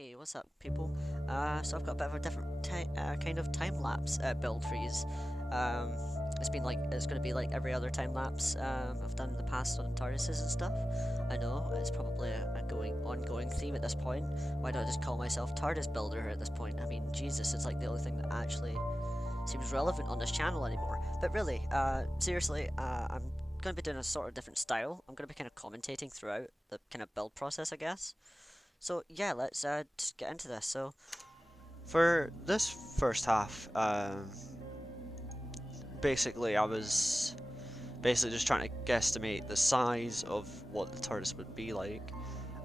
Hey, what's up, people? So I've got a bit of a different kind of time lapse build for you. Um, it's going to be like every other time lapse I've done in the past on Tardises and stuff. I know it's probably a ongoing theme at this point. Why don't I just call myself Tardis Builder at this point? I mean, Jesus, it's like the only thing that actually seems relevant on this channel anymore. But really, seriously, I'm going to be doing a sort of different style. I'm going to be kind of commentating throughout the kind of build process, I guess. So yeah, let's just get into this. So for this first half, basically I was basically just trying to guesstimate the size of what the TARDIS would be like,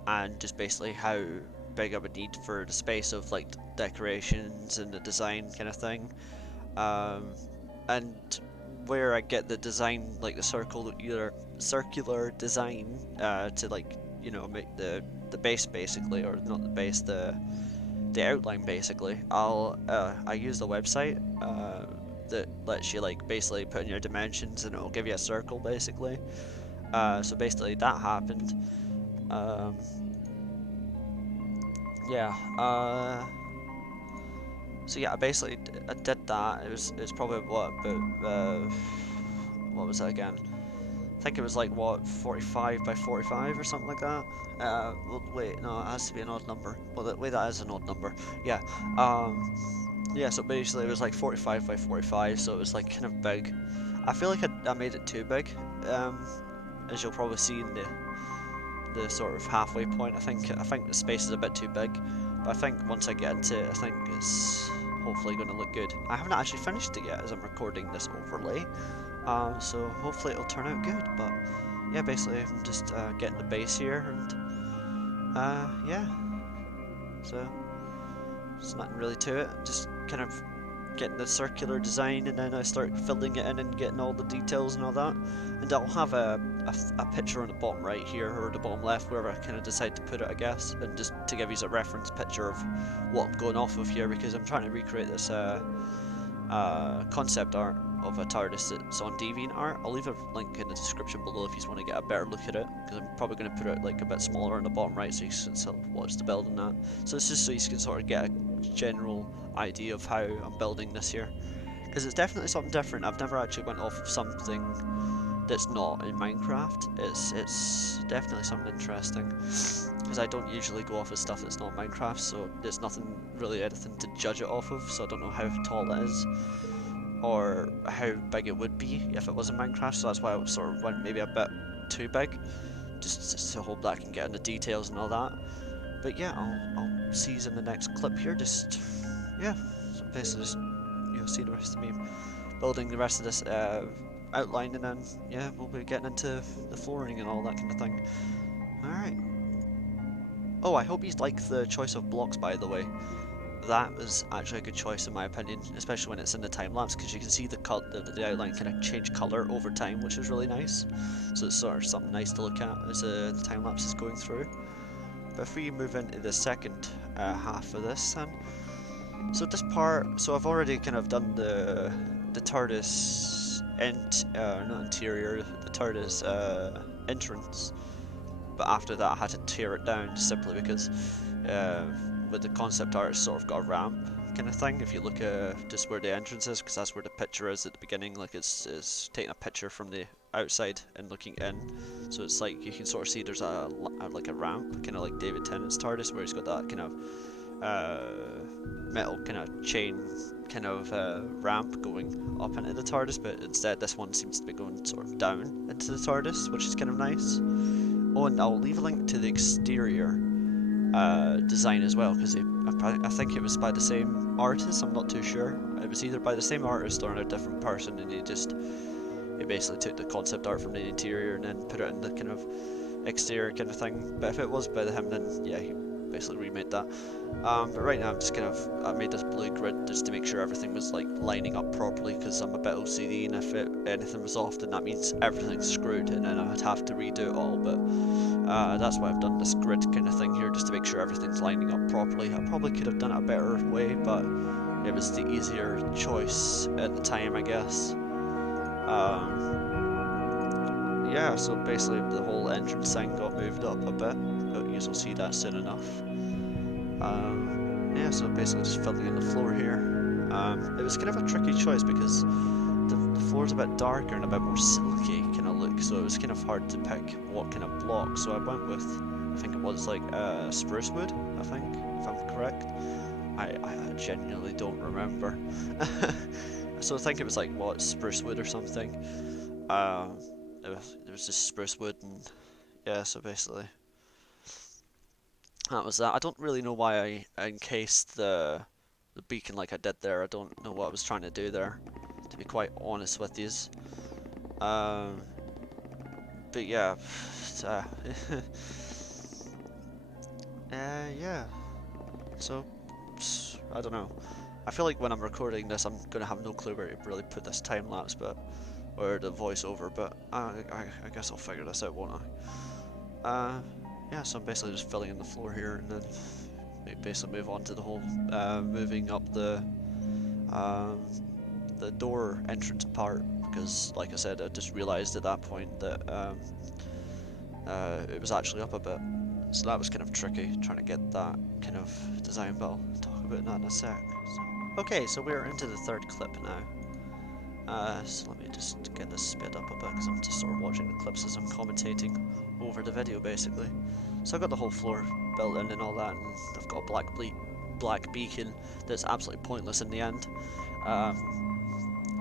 and just basically how big I would need for the space of like decorations and the design kind of thing, um, and where I get the design, like the circular design, to like make the base basically, or not the base, the outline basically. I use the website that lets you like basically put in your dimensions and it'll give you a circle basically. So basically that happened. Um, yeah. So yeah, I did that. It was probably what was it again? I think it was like what, 45 by 45 or something like that. Well, wait, no, it has to be an odd number. Well, wait, that is an odd number. Yeah. Yeah. So basically, it was like 45 by 45, so it was like kind of big. I feel like I made it too big. Um, as you'll probably see in the sort of halfway point. I think the space is a bit too big, but I think once I get into it, I think it's hopefully going to look good. I haven't actually finished it yet as I'm recording this overlay, so hopefully it'll turn out good. But yeah, basically I'm just getting the base here, and yeah, so there's nothing really to it. Just kind of getting the circular design, and then I start filling it in and getting all the details and all that. And I'll have a picture on the bottom right here, or the bottom left, wherever I kind of decide to put it, I guess, and just to give you a reference picture of what I'm going off of here, because I'm trying to recreate this concept art of a TARDIS that's on DeviantArt. I'll leave a link in the description below if you want to get a better look at it, because I'm probably going to put it like a bit smaller on the bottom right, so you can sort of watch the build and that. So it's just so you can sort of get a general idea of how I'm building this here, because it's definitely something different. I've never actually went off of something that's not in Minecraft. It's definitely something interesting, because I don't usually go off of stuff that's not Minecraft, so there's nothing really anything to judge it off of. So I don't know how tall it is or how big it would be if it was in Minecraft. So that's why I sort of went maybe a bit too big, just to hope that I can get into details and all that. But yeah, I'll see you in the next clip here. Just yeah, so basically just see the rest of me building the rest of this outline, and then yeah, we'll be getting into the flooring and all that kind of thing. All right. Oh, I hope you like the choice of blocks, by the way. That was actually a good choice in my opinion, especially when it's in the time lapse, because you can see the outline kind of change color over time, which is really nice. So it's sort of something nice to look at as the time lapse is going through. But if we move into the second half of this, then so this part, so I've already kind of done the TARDIS not interior, the TARDIS entrance. But after that, I had to tear it down simply because with the concept art, it's sort of got a ramp kind of thing. If you look at just where the entrance is, because that's where the picture is at the beginning, like it's taking a picture from the outside and looking in. So it's like you can sort of see there's like a ramp, kind of like David Tennant's TARDIS, where he's got that kind of metal kind of chain kind of ramp going up into the TARDIS, but instead this one seems to be going sort of down into the TARDIS, which is kind of nice. Oh, and I'll leave a link to the exterior design as well, because I think it was by the same artist. I'm not too sure. It was either by the same artist or a different person, and he basically took the concept art from the interior and then put it in the kind of exterior kind of thing. But if it was by him, then yeah, he basically remade that. But right now I'm just I made this blue grid just to make sure everything was like lining up properly, because I'm a bit OCD, and if anything was off, then that means everything's screwed, and then I'd have to redo it all. But that's why I've done this grid kind of thing here, just to make sure everything's lining up properly. I probably could have done it a better way, but it was the easier choice at the time, I guess. Yeah, so basically the whole entrance thing got moved up a bit, but you'll see that soon enough. Yeah, so basically just filling in the floor here. It was kind of a tricky choice because the floor's a bit darker and a bit more silky kind of look, so it was kind of hard to pick what kind of block. So I went with, I think it was like spruce wood, I think, if I'm correct. I genuinely don't remember. So I think it was like, what, spruce wood or something. It was just spruce wood, and yeah, so basically that was that. I don't really know why I encased the beacon like I did there. I don't know what I was trying to do there, to be quite honest with yous. But yeah, yeah. So I don't know. I feel like when I'm recording this, I'm gonna have no clue where to really put this time lapse, or the voiceover. But I guess I'll figure this out, won't I? Yeah. So I'm basically just filling in the floor here, and then basically move on to the whole moving up the door entrance part, because like I said, I just realized at that point that it was actually up a bit, so that was kind of tricky trying to get that kind of design, but I'll talk about that in a sec. Okay, so we're into the third clip now. So let me just get this sped up a bit, because I'm just sort of watching the clips as I'm commentating over the video basically. So I've got the whole floor built in and all that, and I've got a black beacon that's absolutely pointless in the end.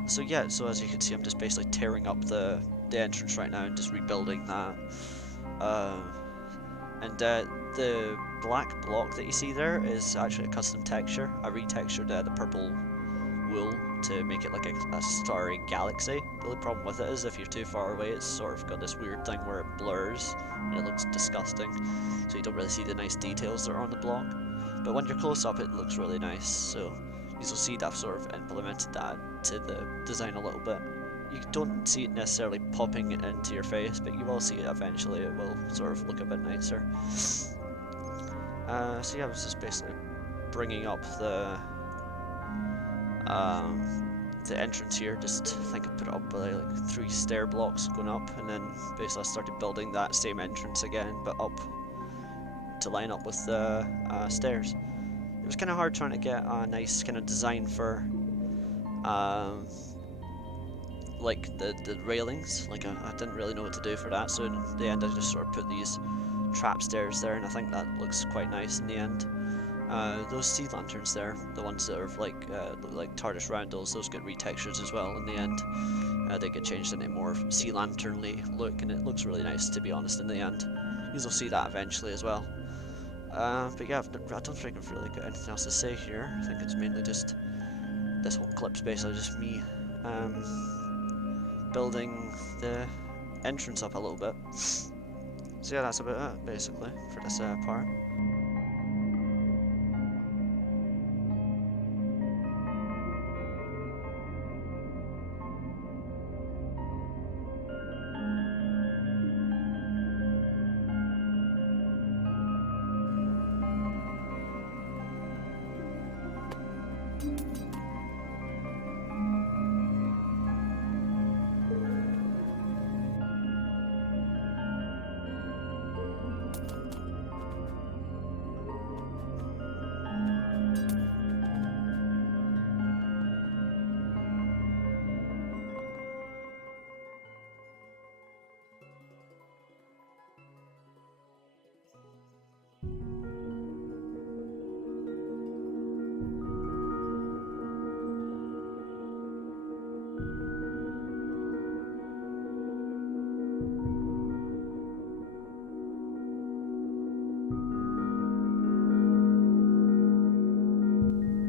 So yeah, so as you can see, I'm just basically tearing up the entrance right now and just rebuilding that. And the black block that you see there is actually a custom texture. I retextured the purple wool to make it like a starry galaxy. The only problem with it is if you're too far away, it's sort of got this weird thing where it blurs and it looks disgusting, so you don't really see the nice details that are on the block. But when you're close up, it looks really nice, so you'll see that I've sort of implemented that to the design a little bit. You don't see it necessarily popping into your face, but you will see it eventually. It will sort of look a bit nicer. So yeah, I was just basically bringing up the entrance here. Just I think I put it up by like 3 stair blocks going up, and then basically I started building that same entrance again, but up to line up with the stairs. It was kind of hard trying to get a nice kind of design for like the railings. Like I didn't really know what to do for that, so in the end I just sort of put these trap stairs there, and I think that looks quite nice in the end. Those sea lanterns there, the ones that are like look like Tardis roundels, those get retextures as well in the end. They get changed into a more sea lanternly look, and it looks really nice, to be honest, in the end. You'll see that eventually as well. But yeah, I don't think I've really got anything else to say here. I think it's mainly just this whole clip's basically just me building the entrance up a little bit. So yeah, that's about it basically for this part.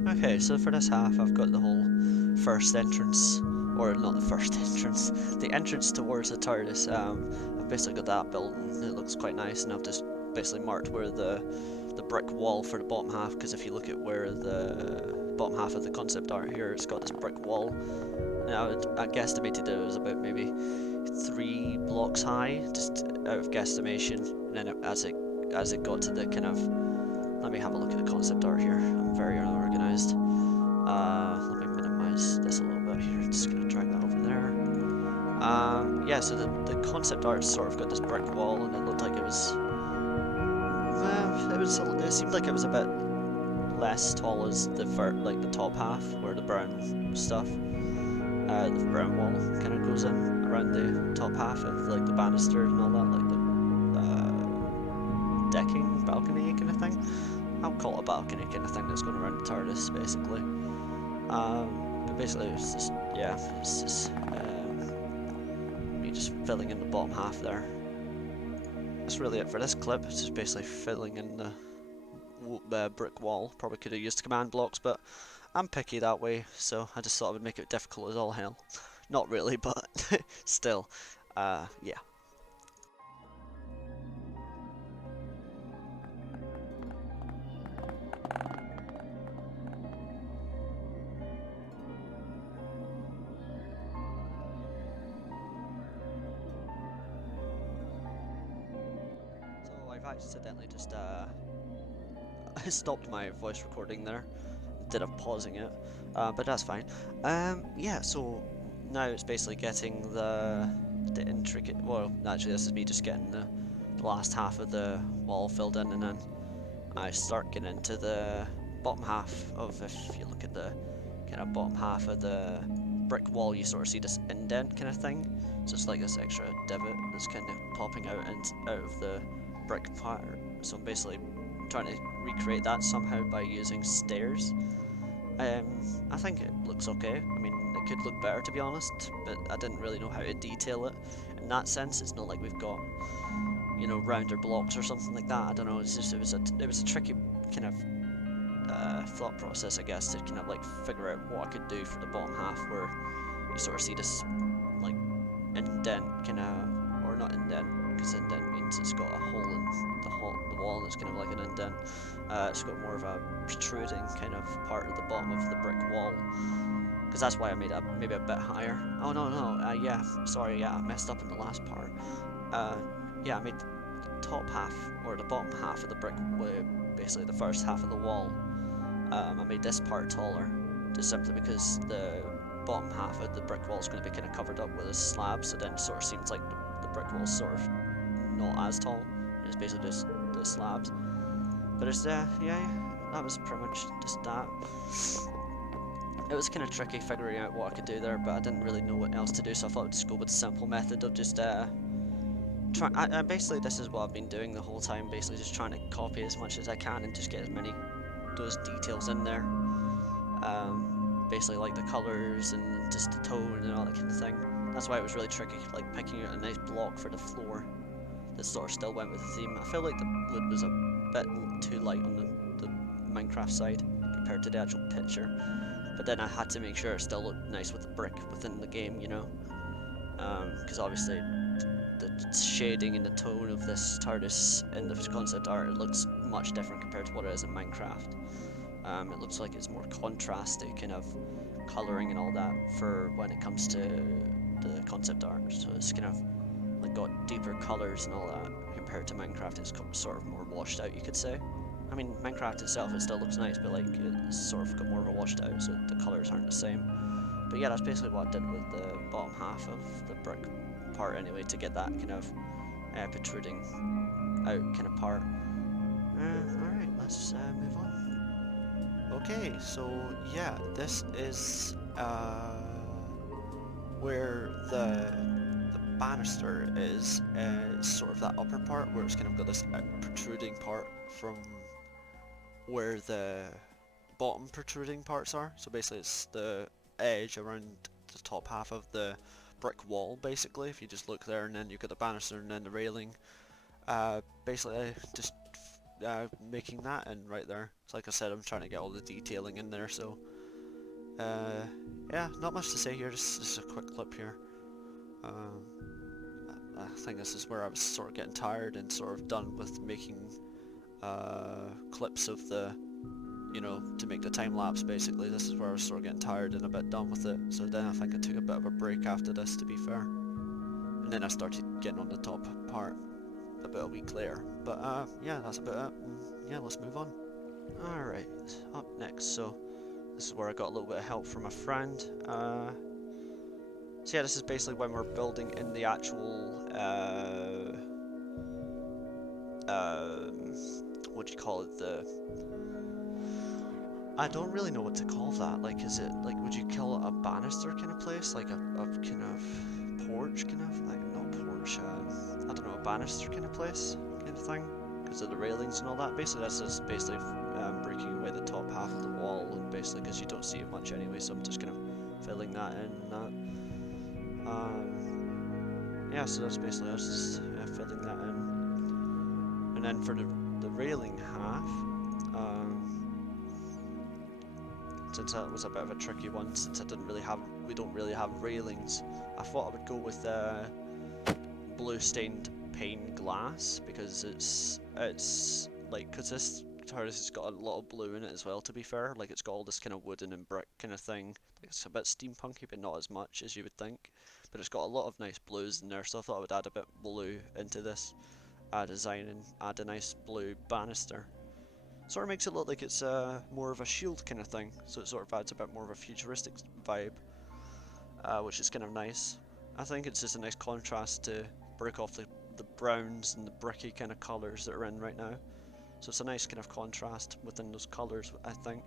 Okay, so for this half I've got the whole first entrance, or not the first entrance, the entrance towards the TARDIS. I've basically got that built and it looks quite nice, and I've just basically marked where the brick wall for the bottom half, because if you look at where the bottom half of the concept art here, it's got this brick wall. Now I guesstimated it was about maybe 3 blocks high, just out of guesstimation, and then as it got to the kind of, let me have a look at the concept art here. I'm very unorganized. Let me minimize this a little bit here. Just gonna drag that over there. Yeah, so the concept art sort of got this brick wall, and it looked like it was. It seemed like it was a bit less tall as the like the top half where the brown stuff, the brown wall kind of goes in around the top half of like the banister and all that, like the decking, balcony kind of thing. I'll call it a balcony kind of thing that's going around the TARDIS basically. But basically it's just, yeah, it's just me just filling in the bottom half there. That's really it for this clip. It's just basically filling in the brick wall. Probably could have used command blocks, but I'm picky that way, so I just thought I would make it difficult as all hell. Not really, but still, yeah. So I've accidentally just I stopped my voice recording there instead of pausing it, but that's fine. Yeah, so now it's basically getting the intricate, well, actually this is me just getting the last half of the wall filled in, and then I start getting into the bottom half of, if you look at the kind of bottom half of the brick wall, you sort of see this indent kind of thing, so it's like this extra divot that's kind of popping out of the brick part. So I'm basically trying to recreate that somehow by using stairs. I think it looks okay. I mean, it could look better to be honest, but I didn't really know how to detail it. In that sense, it's not like we've got, you know, rounder blocks or something like that. I don't know. It's just it was a tricky kind of thought process, I guess, to kind of like figure out what I could do for the bottom half, where you sort of see this like indent kind of, or not indent, because indent means it's got a hole in the wall, and it's kind of like an indent. It's got more of a protruding kind of part at the bottom of the brick wall, because that's why I made it maybe a bit higher. Oh no, yeah, sorry, yeah, I messed up in the last part. Yeah, I made the top half, or the bottom half of the brick, basically the first half of the wall, I made this part taller, just simply because the bottom half of the brick wall is going to be kind of covered up with a slab, so then it sort of seems like the brick wall is sort of not as tall, and it's basically just the slabs. But it's, yeah, that was pretty much just that. It was kind of tricky figuring out what I could do there, but I didn't really know what else to do, so I thought I'd just go with the simple method of just basically this is what I've been doing the whole time, basically just trying to copy as much as I can and just get as many those details in there. Basically like the colours and just the tone and all that kind of thing. That's why it was really tricky, like picking out a nice block for the floor that sort of still went with the theme. I feel like the wood was a bit too light on the Minecraft side compared to the actual picture, but then I had to make sure it still looked nice with the brick within the game, you know, because obviously the shading and the tone of this TARDIS in the concept art, it looks much different compared to what it is in Minecraft. It looks like it's more contrasty kind of colouring and all that for when it comes to the concept art, so it's kind of like got deeper colours and all that compared to Minecraft. It's sort of more washed out, you could say. I mean, Minecraft itself, it still looks nice, but like it's sort of got more of a washed out, so the colours aren't the same. But yeah, that's basically what I did with the bottom half of the brick part anyway, to get that kind of protruding out kind of part. Alright, let's move on. Okay, so yeah, this is where the banister is, sort of that upper part where it's kind of got this protruding part from where the bottom protruding parts are. So basically it's the edge around the top half of the brick wall, basically, if you just look there, and then you've got the banister and then the railing. Basically just making that in right there. So like I said, I'm trying to get all the detailing in there, so yeah, not much to say here, just a quick clip here. I think this is where I was sort of getting tired and sort of done with making clips of the, you know, to make the time lapse. Basically this is where I was sort of getting tired and a bit done with it, so then I think I took a bit of a break after this, to be fair, and then I started getting on the top part about a week later. But yeah, that's about it. Yeah, let's move on. Alright, up next, so this is where I got a little bit of help from a friend. So yeah, this is basically when we're building in the actual what do you call it, I don't really know what to call that. Like, is it like, would you call it a banister kind of place, like a kind of porch, kind of like not porch. I don't know, a banister kind of place, kind of thing, because of the railings and all that. Basically, that's just basically breaking away the top half of the wall, and basically because you don't see it much anyway, so I'm just kind of filling that in. And that. Yeah, so that's basically us just filling that in, and then for the railing half. Since that was a bit of a tricky one, since we don't really have railings, I thought I would go with blue stained pane glass, because it's like, because this TARDIS has got a lot of blue in it as well, to be fair. Like, it's got all this kind of wooden and brick kind of thing. It's a bit steampunky, but not as much as you would think. But it's got a lot of nice blues in there, so I thought I would add a bit blue into this design and add a nice blue banister. Sort of makes it look like it's more of a shield kind of thing, so it sort of adds a bit more of a futuristic vibe, which is kind of nice. I think it's just a nice contrast to break off the browns and the bricky kind of colours that are in right now. So it's a nice kind of contrast within those colours, I think.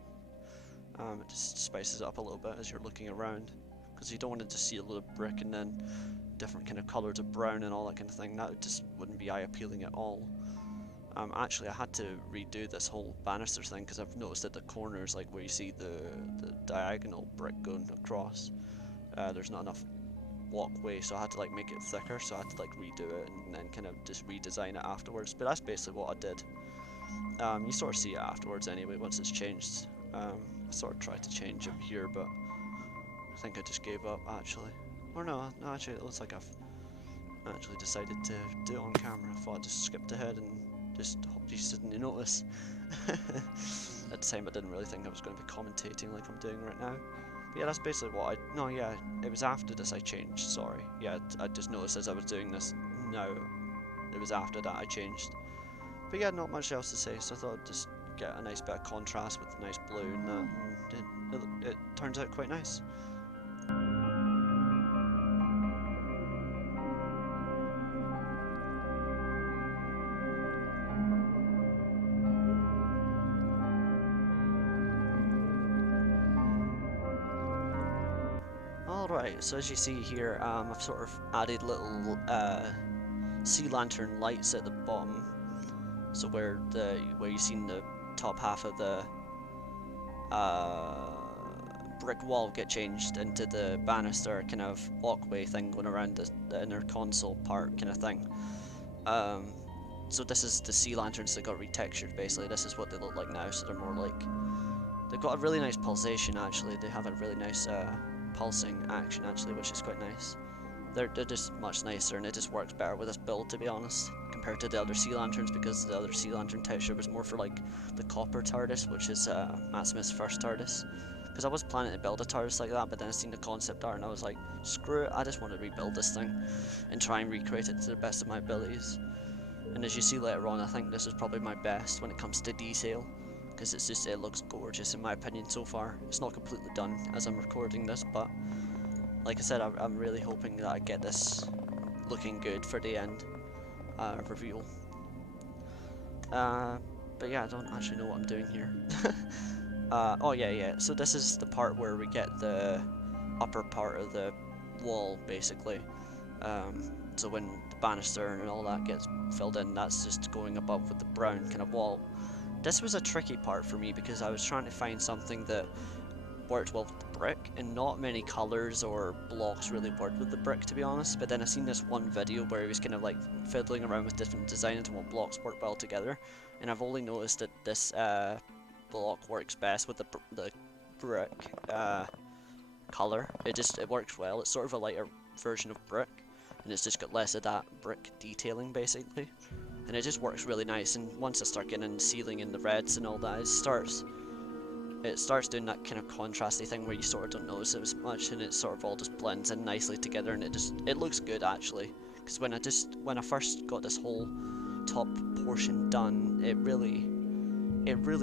It just spices it up a little bit as you're looking around, because you don't want to just see a little brick and then different kind of colours of brown and all that kind of thing. That just wouldn't be eye appealing at all. Actually, I had to redo this whole banister thing, because I've noticed at the corners, like where you see the diagonal brick going across, there's not enough walkway, so I had to like make it thicker, so I had to like redo it and then kind of just redesign it afterwards. But that's basically what I did. You sort of see it afterwards anyway, once it's changed. I sort of tried to change it here, but I think I just gave up, actually. Or no, actually it looks like I've actually decided to do it on camera. I thought I just skipped ahead and just didn't notice. At the time I didn't really think I was going to be commentating like I'm doing right now. But yeah, that's basically what it was after this I changed, sorry. Yeah, I just noticed as I was doing this now, it was after that I changed. But yeah, not much else to say, so I thought I'd just get a nice bit of contrast with the nice blue and that, and it turns out quite nice. Alright, so as you see here, I've sort of added little sea lantern lights at the bottom. So where you've seen the top half of the brick wall get changed into the banister kind of walkway thing going around the inner console part kind of thing. So this is the sea lanterns that got retextured, basically. This is what they look like now, so they're more like, they've got a really nice pulsation actually. They have a really nice pulsing action actually, which is quite nice. They're just much nicer, and it just works better with this build, to be honest, compared to the other sea lanterns, because the other sea lantern texture was more for like the copper TARDIS, which is Matt Smith's first TARDIS. Because I was planning to build a TARDIS like that, but then I seen the concept art and I was like, screw it, I just want to rebuild this thing and try and recreate it to the best of my abilities. And as you see later on, I think this is probably my best when it comes to detail, because it looks gorgeous in my opinion so far. It's not completely done as I'm recording this, but like I said, I'm really hoping that I get this looking good for the end reveal. But yeah, I don't actually know what I'm doing here. Oh yeah, so this is the part where we get the upper part of the wall, basically. So when the banister and all that gets filled in, that's just going above with the brown kind of wall. This was a tricky part for me, because I was trying to find something that worked well with the brick, and not many colours or blocks really worked with the brick, to be honest. But then I seen this one video where he was kind of like fiddling around with different designs and what blocks work well together, and I've only noticed that this block works best with the brick colour. It works well. It's sort of a lighter version of brick, and it's just got less of that brick detailing, basically, and it just works really nice. And once I start getting in the ceiling and the reds and all that, it starts doing that kind of contrasty thing where you sort of don't notice it as much, and it sort of all just blends in nicely together, and it looks good actually. Because when I first got this whole top portion done, it really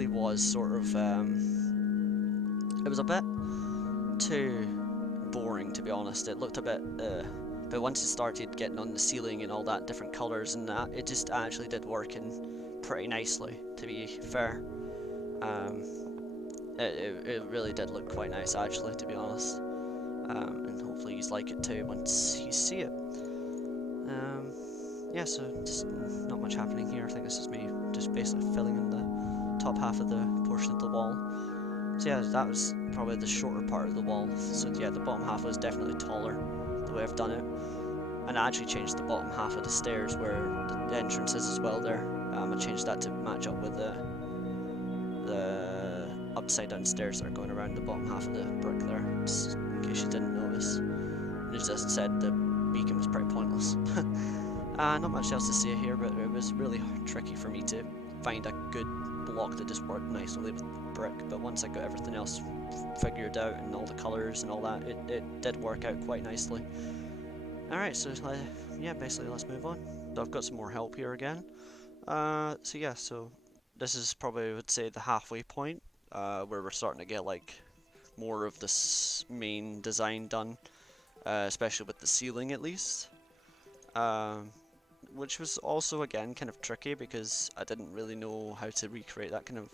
was sort of it was a bit too boring, to be honest. It looked a bit but once it started getting on the ceiling and all that different colours and that, it just actually did work in pretty nicely, to be fair. it really did look quite nice actually, to be honest. And hopefully you like it too once you see it. Yeah, so just not much happening here. I think this is me just basically filling in the top half of the portion of the wall. So yeah, that was probably the shorter part of the wall. So yeah, the bottom half was definitely taller, the way I've done it. And I actually changed the bottom half of the stairs where the entrance is as well there. I changed that to match up with the upside down stairs that are going around the bottom half of the brick there, just in case you didn't notice. And as I said, the beacon was pretty pointless. Not much else to say here, but it was really tricky for me to find a good block that just worked nicely with brick. But once I got everything else figured out and all the colours and all that, it did work out quite nicely. Alright, so yeah, basically let's move on. So I've got some more help here again. So yeah, so this is probably, I would say, the halfway point, where we're starting to get like more of this main design done, especially with the ceiling at least. Which was also again kind of tricky because I didn't really know how to recreate that kind of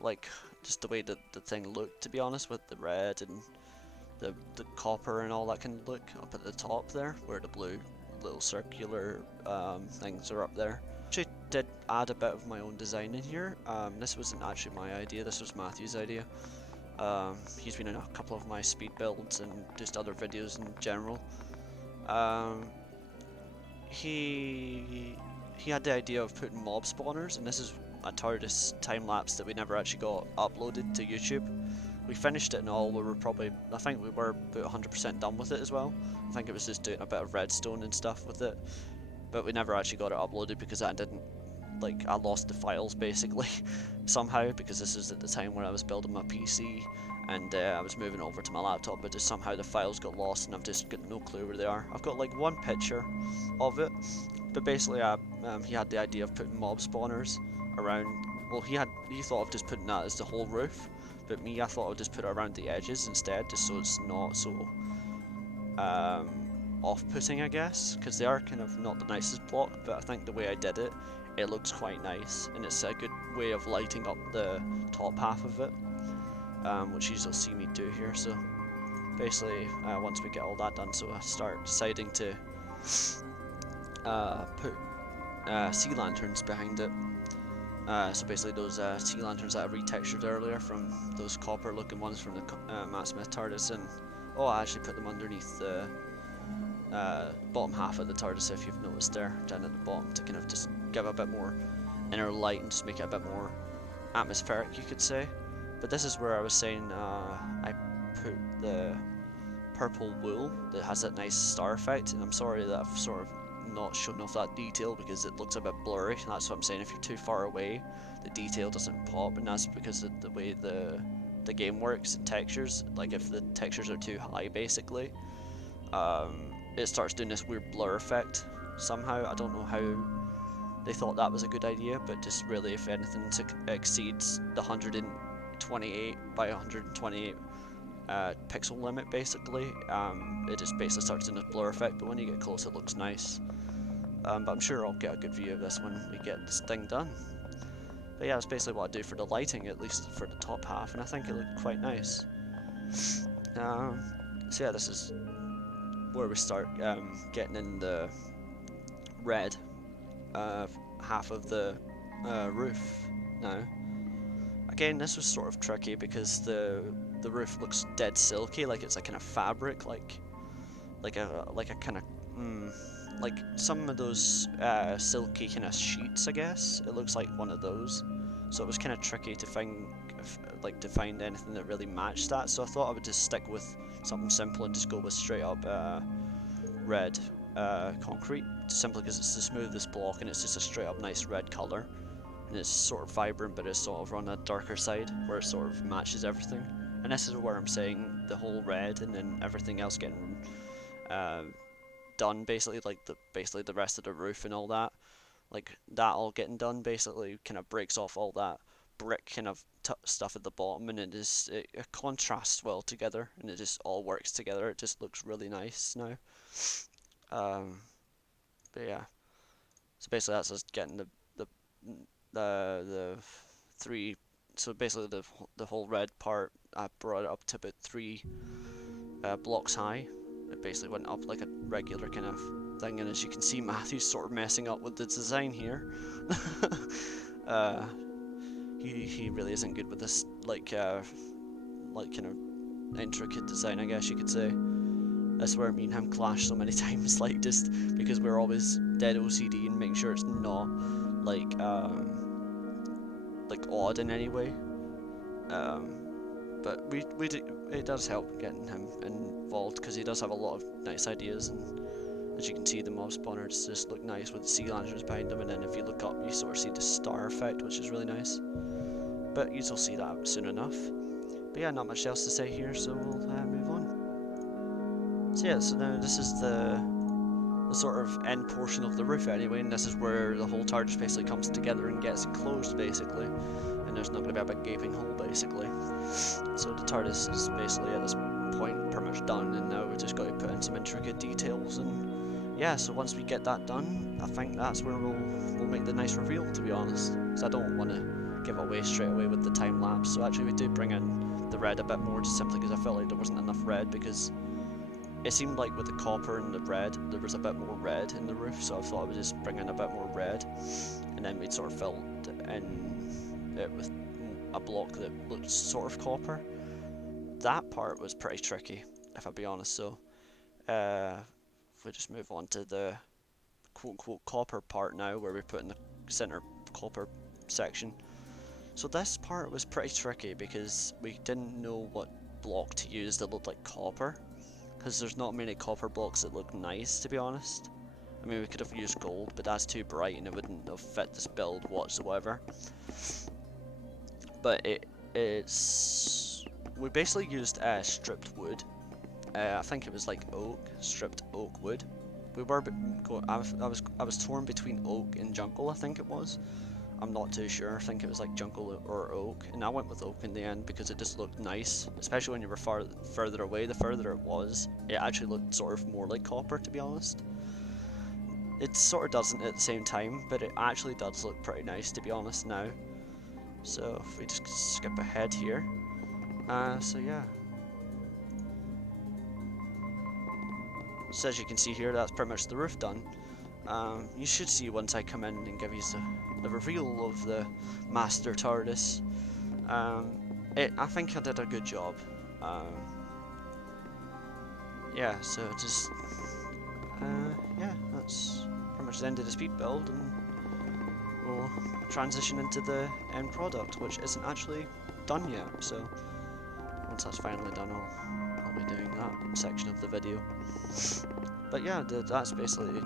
like just the way that the thing looked, to be honest, with the red and the copper and all that kind of look up at the top there, where the blue little circular things are up there. Actually did add a bit of my own design in here. This wasn't actually my idea, this was Matthew's idea. He's been in a couple of my speed builds and just other videos in general. He had the idea of putting mob spawners, and this is a Tardis time lapse that we never actually got uploaded to YouTube. We finished it and all, I think we were about 100% done with it as well. I think it was just doing a bit of redstone and stuff with it, but we never actually got it uploaded because I lost the files basically somehow, because this is at the time when I was building my PC and I was moving over to my laptop, but just somehow the files got lost and I've just got no clue where they are. I've got like one picture of it, but basically he had the idea of putting mob spawners around. Well, he thought of just putting that as the whole roof, but me, I thought I would just put it around the edges instead, just so it's not so off-putting, I guess, because they are kind of not the nicest block, but I think the way I did it, it looks quite nice, and it's a good way of lighting up the top half of it, which you'll see me do here. So basically, once we get all that done, so I start deciding to put sea lanterns behind it. So basically those sea lanterns that I retextured earlier from those copper looking ones from the Matt Smith TARDIS, and I actually put them underneath the bottom half of the TARDIS, if you've noticed there, down at the bottom, to kind of just give a bit more inner light and just make it a bit more atmospheric, you could say. But this is where I was saying I put the purple wool that has that nice star effect, and I'm sorry that I've sort of not shown off that detail because it looks a bit blurry. That's what I'm saying, if you're too far away the detail doesn't pop, and that's because of the way the game works and textures. Like if the textures are too high basically, it starts doing this weird blur effect somehow. I don't know how they thought that was a good idea, but just really, if anything exceeds the 128 by 128 pixel limit basically, it just basically starts doing this blur effect, but when you get close it looks nice. But I'm sure I'll get a good view of this when we get this thing done. But yeah, that's basically what I do for the lighting, at least for the top half, and I think it looked quite nice. So yeah, this is where we start getting in the red half of the roof now. Again, this was sort of tricky because the roof looks dead silky, like it's a kind of fabric, like a kind of like some of those silky kind of sheets, I guess. It looks like one of those. So it was kind of tricky to find anything that really matched that. So I thought I would just stick with something simple and just go with straight up red concrete, simply because it's the smoothest block and it's just a straight up nice red color. And it's sort of vibrant, but it's sort of on a darker side where it sort of matches everything. And this is where I'm saying the whole red and then everything else getting done, basically, like the rest of the roof and all that, like that all getting done basically kind of breaks off all that brick kind of stuff at the bottom, and it contrasts well together, and it just all works together. It just looks really nice now. But yeah, so basically that's just getting the 3 so basically the whole red part, I brought it up to about 3 blocks high. It basically went up like a regular kind of thing, and as you can see, Matthew's sort of messing up with the design here. He really isn't good with this like kind of intricate design, I guess you could say. That's where me and him clash so many times, like just because we're always dead OCD and making sure it's not like odd in any way. But it does help getting him involved because he does have a lot of nice ideas, and as you can see, the mob spawners just look nice with the sea lanterns behind them, and then if you look up, you sort of see the star effect, which is really nice. But you'll see that soon enough. But yeah, not much else to say here, so we'll move on. So yeah, so now this is the sort of end portion of the roof anyway, and this is where the whole TARDIS basically comes together and gets enclosed basically, and there's not going to be a big gaping hole basically. So the TARDIS is basically at this point pretty much done, and now we've just got to put in some intricate details, and yeah, so once we get that done, I think that's where we'll make the nice reveal, to be honest, because I don't want to give away straight away with the time lapse. So actually we did bring in the red a bit more, just simply because I felt like there wasn't enough red, because it seemed like with the copper and the red, there was a bit more red in the roof, so I thought I would just bring in a bit more red, and then we'd sort of filled in it with a block that looked sort of copper. That part was pretty tricky, if I'll be honest, so if we just move on to the quote-unquote copper part now, where we put in the center copper section. So this part was pretty tricky, because we didn't know what block to use that looked like copper, because there's not many copper blocks that look nice, to be honest. I mean, we could have used gold, but that's too bright and it wouldn't have fit this build whatsoever. But we basically used stripped wood. I think it was like stripped oak wood. I was torn between oak and jungle, I think it was. I'm not too sure. I think it was like jungle or oak, and I went with oak in the end because it just looked nice, especially when you were further away. The further it was, it actually looked sort of more like copper, to be honest. It sort of doesn't at the same time, but it actually does look pretty nice, to be honest, now. So if we just skip ahead here, so yeah. So as you can see here, that's pretty much the roof done. You should see once I come in and give you the reveal of the Master TARDIS. I think I did a good job. Yeah, so just yeah, that's pretty much the end of the speed build, and we'll transition into the end product, which isn't actually done yet. So once that's finally done, I'll be doing that section of the video. But yeah, that's basically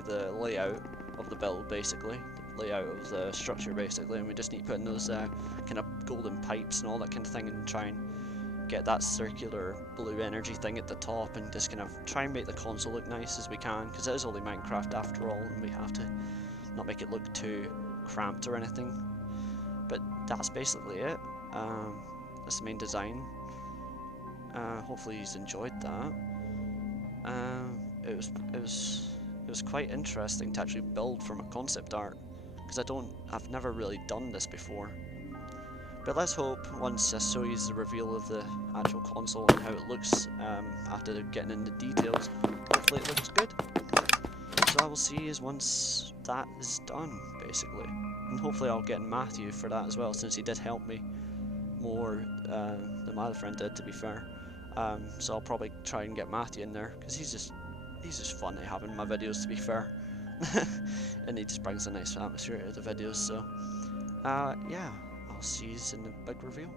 the layout of the build, basically, the layout of the structure, basically, and we just need to put in those kind of golden pipes and all that kind of thing, and try and get that circular blue energy thing at the top, and just kind of try and make the console look nice as we can, because it is only Minecraft after all, and we have to not make it look too cramped or anything. But that's basically it. That's the main design. Hopefully you've enjoyed that. It was quite interesting to actually build from a concept art, because I've never really done this before. But let's hope once I show you the reveal of the actual console and how it looks after getting into details, hopefully it looks good. So I will see you once that is done, basically. And hopefully I'll get Matthew for that as well, since he did help me more than my other friend did, to be fair. So I'll probably try and get Matthew in there, because he's just fun to have in my videos, to be fair. And he just brings a nice atmosphere to the videos, so yeah, I'll see you in the big reveal.